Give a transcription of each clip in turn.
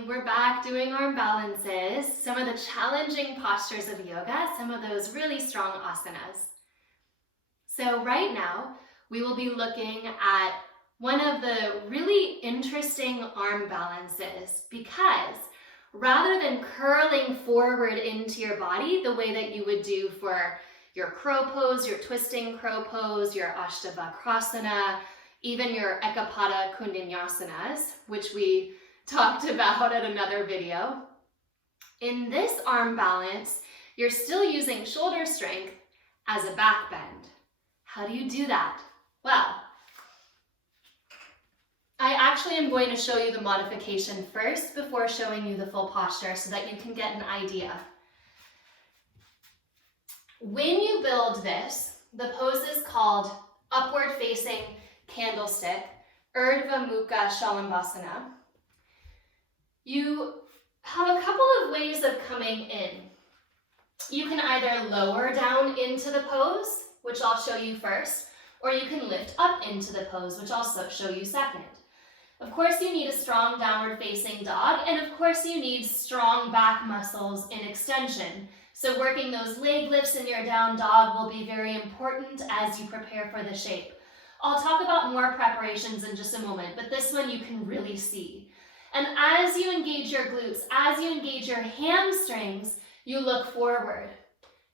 Hi, we're back doing arm balances, some of the challenging postures of yoga, some of those really strong asanas. So right now, we will be looking at one of the really interesting arm balances because rather than curling forward into your body the way that you would do for your crow pose, your twisting crow pose, your ashtavakrasana, even your ekapada kundinyasanas, which we talked about at another video. In this arm balance, you're still using shoulder strength as a back bend. How do you do that? Well, I actually am going to show you the modification first before showing you the full posture so that you can get an idea. When you build this, the pose is called upward facing candlestick, Urdhva Mukha Shalambhasana. You have a couple of ways of coming in. You can either lower down into the pose, which I'll show you first, or you can lift up into the pose, which I'll show you second. Of course, you need a strong downward facing dog, and of course you need strong back muscles in extension. So working those leg lifts in your down dog will be very important as you prepare for the shape. I'll talk about more preparations in just a moment, but this one you can really see. And as you engage your glutes, as you engage your hamstrings, you look forward.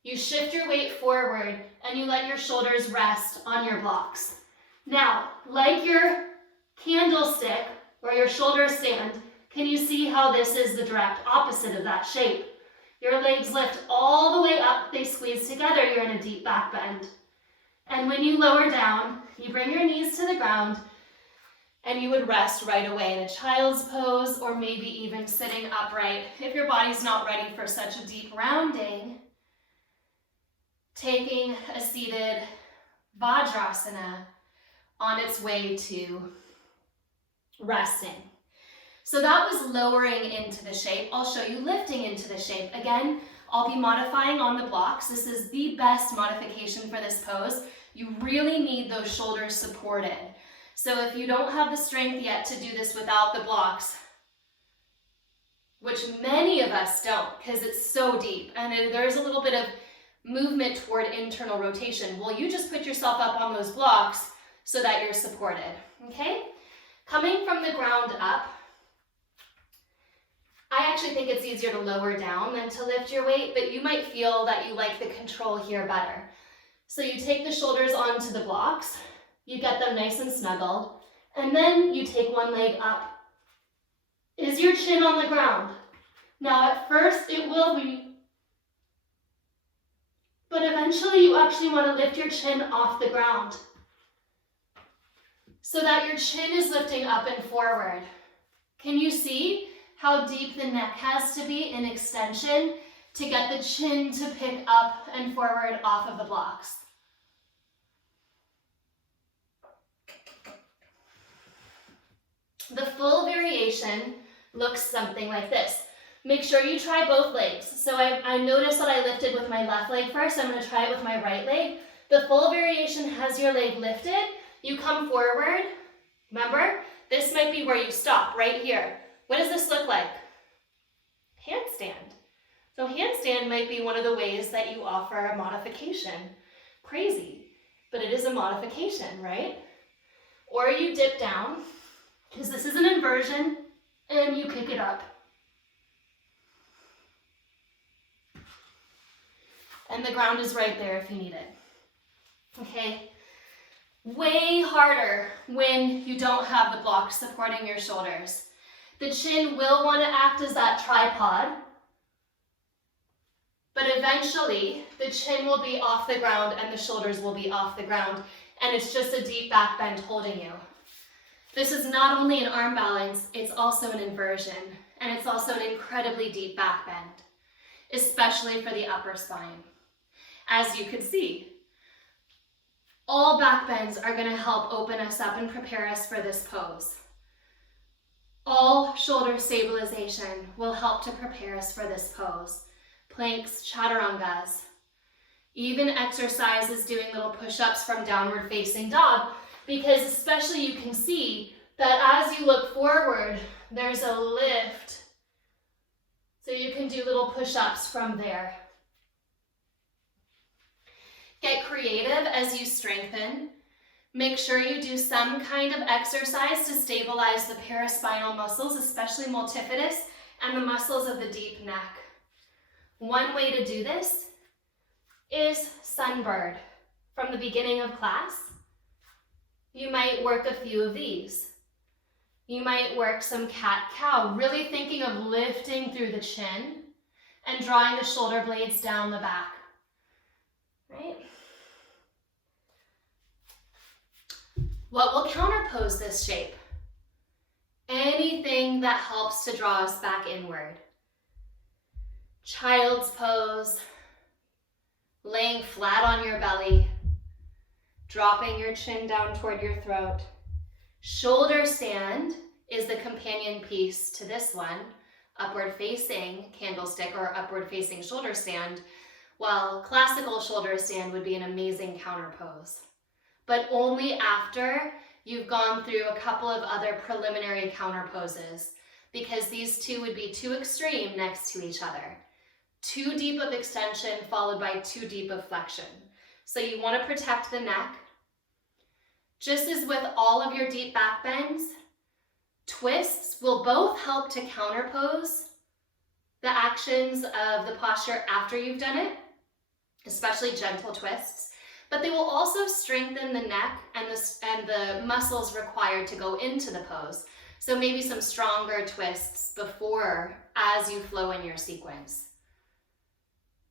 You shift your weight forward and you let your shoulders rest on your blocks. Now, like your candlestick or your shoulder stand, can you see how this is the direct opposite of that shape? Your legs lift all the way up, they squeeze together, you're in a deep back bend. And when you lower down, you bring your knees to the ground and you would rest right away in a child's pose or maybe even sitting upright. If your body's not ready for such a deep rounding, taking a seated Vajrasana on its way to resting. So that was lowering into the shape. I'll show you lifting into the shape. Again, I'll be modifying on the blocks. This is the best modification for this pose. You really need those shoulders supported. So if you don't have the strength yet to do this without the blocks, which many of us don't because it's so deep and there's a little bit of movement toward internal rotation, well, you just put yourself up on those blocks so that you're supported, okay? Coming from the ground up, I actually think it's easier to lower down than to lift your weight, but you might feel that you like the control here better. So you take the shoulders onto the blocks, you get them nice and snuggled, and then you take one leg up. Is your chin on the ground? Now at first it will be, but eventually you actually want to lift your chin off the ground so that your chin is lifting up and forward. Can you see how deep the neck has to be in extension to get the chin to pick up and forward off of the blocks? The full variation looks something like this. Make sure you try both legs. So I noticed that I lifted with my left leg first. I'm going to try it with my right leg. The full variation has your leg lifted. You come forward. Remember, this might be where you stop, right here. What does this look like? Handstand. So handstand might be one of the ways that you offer a modification. Crazy, but it is a modification, right? Or you dip down, because this is an inversion, and you kick it up. And the ground is right there if you need it. Okay? Way harder when you don't have the blocks supporting your shoulders. The chin will want to act as that tripod, but eventually the chin will be off the ground and the shoulders will be off the ground, and it's just a deep back bend holding you. This is not only an arm balance, it's also an inversion, and it's also an incredibly deep back bend, especially for the upper spine. As you could see, all back bends are going to help open us up and prepare us for this pose. All shoulder stabilization will help to prepare us for this pose. Planks, chaturangas, even exercises doing little push-ups from downward facing dog, because especially you can see that as you look forward, there's a lift can do little push-ups from there. Get creative as you strengthen. Make sure you do some kind of exercise to stabilize the paraspinal muscles, especially multifidus, and the muscles of the deep neck. One way to do this is sunbird. From the beginning of class, you might work a few of these. You might work some cat-cow, really thinking of lifting through the chin and drawing the shoulder blades down the back, right? What will counterpose this shape? Anything that helps to draw us back inward. Child's pose, laying flat on your belly, dropping your chin down toward your throat. Shoulder stand is the companion piece to this one, upward facing candlestick or upward facing shoulder stand, while classical shoulder stand would be an amazing counter pose. But only after you've gone through a couple of other preliminary counter poses, because these two would be too extreme next to each other. Too deep of extension followed by too deep of flexion. So you want to protect the neck. Just as with all of your deep back bends, twists will both help to counterpose the actions of the posture after you've done it, especially gentle twists, but they will also strengthen the neck and the muscles required to go into the pose. So maybe some stronger twists before as you flow in your sequence.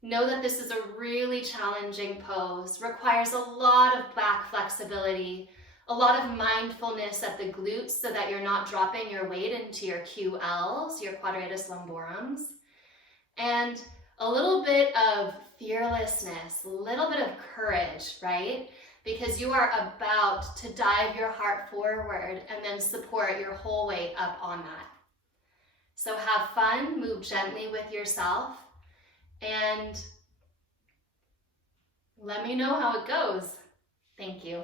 Know that this is a really challenging pose, requires a lot of back flexibility, a lot of mindfulness at the glutes so that you're not dropping your weight into your QLs, your quadratus lumborums, and a little bit of fearlessness, a little bit of courage, right? Because you are about to dive your heart forward and then support your whole weight up on that. So have fun, move gently with yourself, and let me know how it goes. Thank you.